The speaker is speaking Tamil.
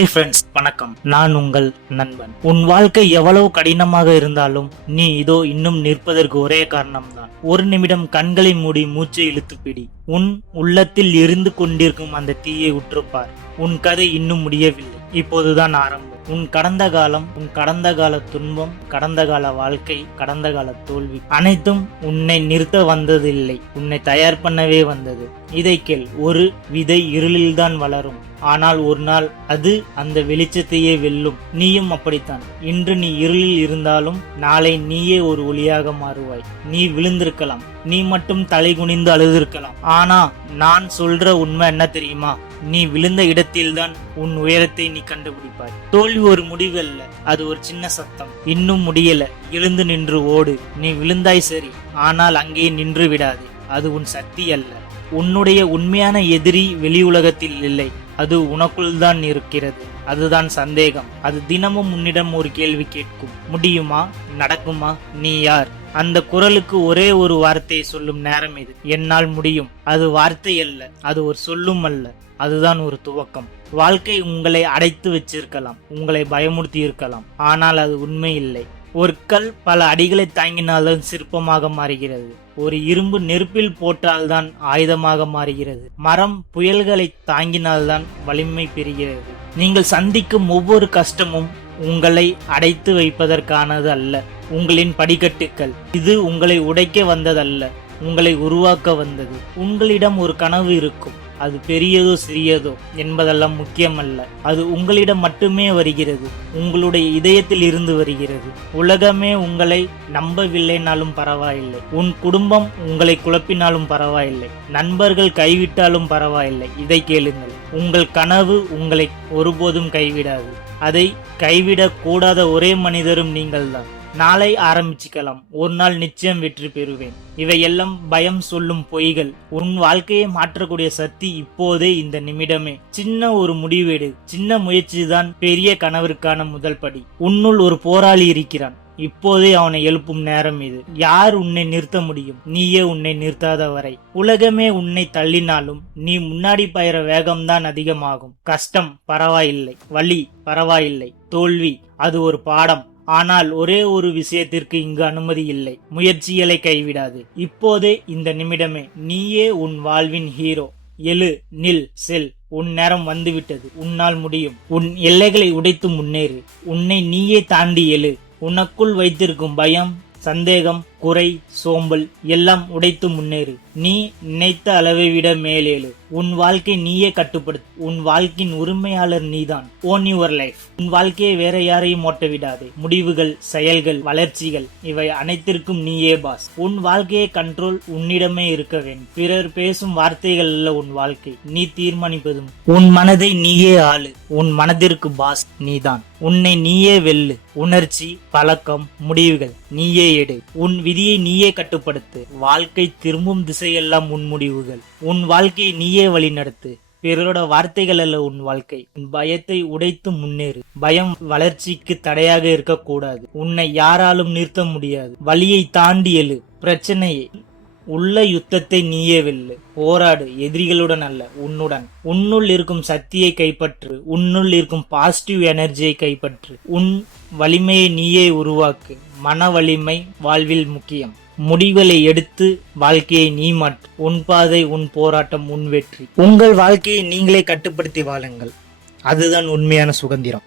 ஹாய் ஃப்ரெண்ட்ஸ் வணக்கம். நான் உங்கள் நண்பன். உன் வாழ்க்கை எவ்வளவு கடினமாக இருந்தாலும் நீ இதோ இன்னும் நிற்பதற்கு ஒரே காரணம்தான். ஒரு நிமிடம் கண்களை மூடி மூச்சை இழுத்து பிடி. உன் உள்ளத்தில் எரிந்து கொண்டிருக்கும் அந்த தீயை உற்றுப்பார். உன் கதை இன்னும் முடியவில்லை. இப்போதுதான் ஆரம்பம். உன் கடந்த காலம் உன் கடந்த கால துன்பம் கடந்த கால வாழ்க்கை கடந்த கால தோல்வி அனைத்தும் உன்னை நிறுத்த வந்ததில்லை. உன்னை தயார் பண்ணவே வந்தது. இதை கேள் ஒரு விதை இருளில்தான் வளரும். ஆனால் ஒரு நாள் அது அந்த வெளிச்சத்தையே வெல்லும். நீயும் அப்படித்தான். இன்று நீ இருளில் இருந்தாலும் நாளை நீயே ஒரு ஒளியாக மாறுவாய். நீ விழுந்திருக்கலாம். நீ மட்டும் தலை குனிந்து அழுதிருக்கலாம். ஆனா நான் சொல்ற உண்மை என்ன தெரியுமா? நீ விழுந்த இடத்தில்தான் உன் உயரத்தை நீ கண்டுபிடிப்பாய். தோல்வி ஒரு முடிவு அல்ல அது ஒரு சின்ன சத்தம். இன்னும் முடியல எழுந்து நின்று ஓடு. நீ விழுந்தாய் சரி ஆனால் அங்கே நின்று விடாது. அது உன் சக்தி அல்ல உன்னுடைய உண்மையான எதிரி வெளி உலகத்தில் இல்லை. அது உனக்குள் தான் இருக்கிறது. அதுதான் சந்தேகம். அது தினமும் உன்னிடம் ஒரு கேள்வி கேட்கும். முடியுமா? நடக்குமா? நீ யார்? அந்த குரலுக்கு ஒரே ஒரு வார்த்தையை சொல்லும் நேரம் இது. என்னால் முடியும். அது வார்த்தை அல்ல. அது ஒரு சொல்லும் அல்ல. அதுதான் ஒரு துவக்கம். வாழ்க்கை உங்களை அடைத்து வச்சிருக்கலாம். உங்களை பயமுறுத்தி இருக்கலாம். ஆனால் அது உண்மை இல்லை. ஒரு கல் பல அடிகளை தாங்கினால்தான் சிற்பமாக மாறுகிறது. ஒரு இரும்பு நெருப்பில் போட்டால்தான் ஆயுதமாக மாறுகிறது. மரம் புயல்களை தாங்கினால்தான் வலிமை பெறுகிறது. நீங்கள் சந்திக்கும் ஒவ்வொரு கஷ்டமும் உங்களை அடைத்து வைப்பதற்கானது அல்ல உங்களின் படிக்கட்டுக்கள் இது உங்களை உடைக்க வந்ததல்ல. உங்களை உருவாக்க வந்தது. உங்களிடம் ஒரு கனவு இருக்கும். அது பெரியதோ சிறியதோ என்பதெல்லாம் முக்கியமல்ல. அது உங்களிடம் மட்டுமே வருகிறது. உங்களுடைய இதயத்தில் இருந்து வருகிறது. உலகமே உங்களை நம்பவில்லைனாலும் பரவாயில்லை. உன் குடும்பம் உங்களை குழப்பினாலும் பரவாயில்லை. நண்பர்கள் கைவிட்டாலும் பரவாயில்லை. இதை கேளுங்கள். உங்கள் கனவு உங்களை ஒருபோதும் கைவிடாது. அதை கைவிடக் கூடாத ஒரே மனிதரும் நீங்கள்தான். நாளை ஆரம்பிச்சுக்கலாம். ஒரு நாள் நிச்சயம் வெற்றி பெறுவேன். இவையெல்லாம் பயம் சொல்லும் பொய்கள். உன் வாழ்க்கையை மாற்றக்கூடிய சக்தி இப்போதே இந்த நிமிடமே. சின்ன ஒரு முடிவெடு. சின்ன முயற்சி தான் பெரிய கனவிற்கான முதல் படி. உன்னுள் ஒரு போராளி இருக்கிறான். இப்போதே அவனை எழுப்பும் நேரம் இது. யார் உன்னை நிறுத்த முடியும்? நீயே உன்னை நிறுத்தாத வரை. உலகமே உன்னை தள்ளினாலும் நீ முன்னாடி பயிற வேகம்தான் அதிகமாகும். கஷ்டம் பரவாயில்லை. வலி பரவாயில்லை. தோல்வி அது ஒரு பாடம். ஆனால் ஒரே ஒரு விஷயத்திற்கு இங்கு அனுமதி இல்லை. முயற்சிகளை கைவிடாது. இப்போதே இந்த நிமிடமே நீயே உன் வாழ்வின் ஹீரோ. எழு நில் செல் உன் நேரம் வந்துவிட்டது. உன்னால் முடியும். உன் எல்லைகளை உடைத்து முன்னேறு. உன்னை நீயே தாண்டி எழு. உனக்குள் வைத்திருக்கும் பயம் சந்தேகம் குறை சோம்பல் எல்லாம் உடைத்து முன்னேறு. நீ நினைத்த அளவை விட மேலேழு. உன் வாழ்க்கை நீயே கட்டுப்படுத்து. உன் வாழ்க்கையின் உரிமையாளர் நீதான். ஓன் யுவர் லைஃப் உன் வாழ்க்கையை வேற யாரையும் ஓட்ட விடாதே. முடிவுகள் செயல்கள் வளர்ச்சிகள் இவை அனைத்திற்கும் நீயே பாஸ் உன் வாழ்க்கையை கண்ட்ரோல் உன்னிடமே இருக்க வேண்டும். பிறர் பேசும் வார்த்தைகள் அல்ல உன் வாழ்க்கை. நீ தீர்மானிப்பதும். உன் மனதை நீயே ஆளு. உன் மனதிற்கு பாஸ் நீதான். உன்னை நீயே வெல்லு. உணர்ச்சி பழக்கம் முடிவுகள் நீயே எடு. உன் விதியை நீயே கட்டுப்படுத்து. வாழ்க்கை திரும்பும் திசையெல்லாம் உன் முடிவுகள். உன் வாழ்க்கையை நீயே வழிநடத்து. பிறரோட வார்த்தைகள் அல்ல உன் வாழ்க்கை. உன் பயத்தை உடைத்து முன்னேறு. பயம் வளர்ச்சிக்கு தடையாக இருக்கக்கூடாது. உன்னை யாராலும் நிறுத்த முடியாது. வழியை தாண்டி எழு. பிரச்சனையை உள்ள யுத்தத்தை நீயே வெல்லு போராடு எதிரிகளுடன் அல்ல உன்னுடன். உன்னுள் இருக்கும் சக்தியை கைப்பற்று உன்னுள் இருக்கும் பாசிட்டிவ் எனர்ஜியை கைப்பற்று. உன் வலிமையை நீயே உருவாக்கு. மன வலிமை வாழ்வில் முக்கியம். முடிவுகளை எடுத்து வாழ்க்கையை நீ மாற்று. உன் பாதை உன் போராட்டம் உன் வெற்றி. உங்கள் வாழ்க்கையை நீங்களே கட்டுப்படுத்தி வாழுங்கள். அதுதான் உண்மையான சுதந்திரம்.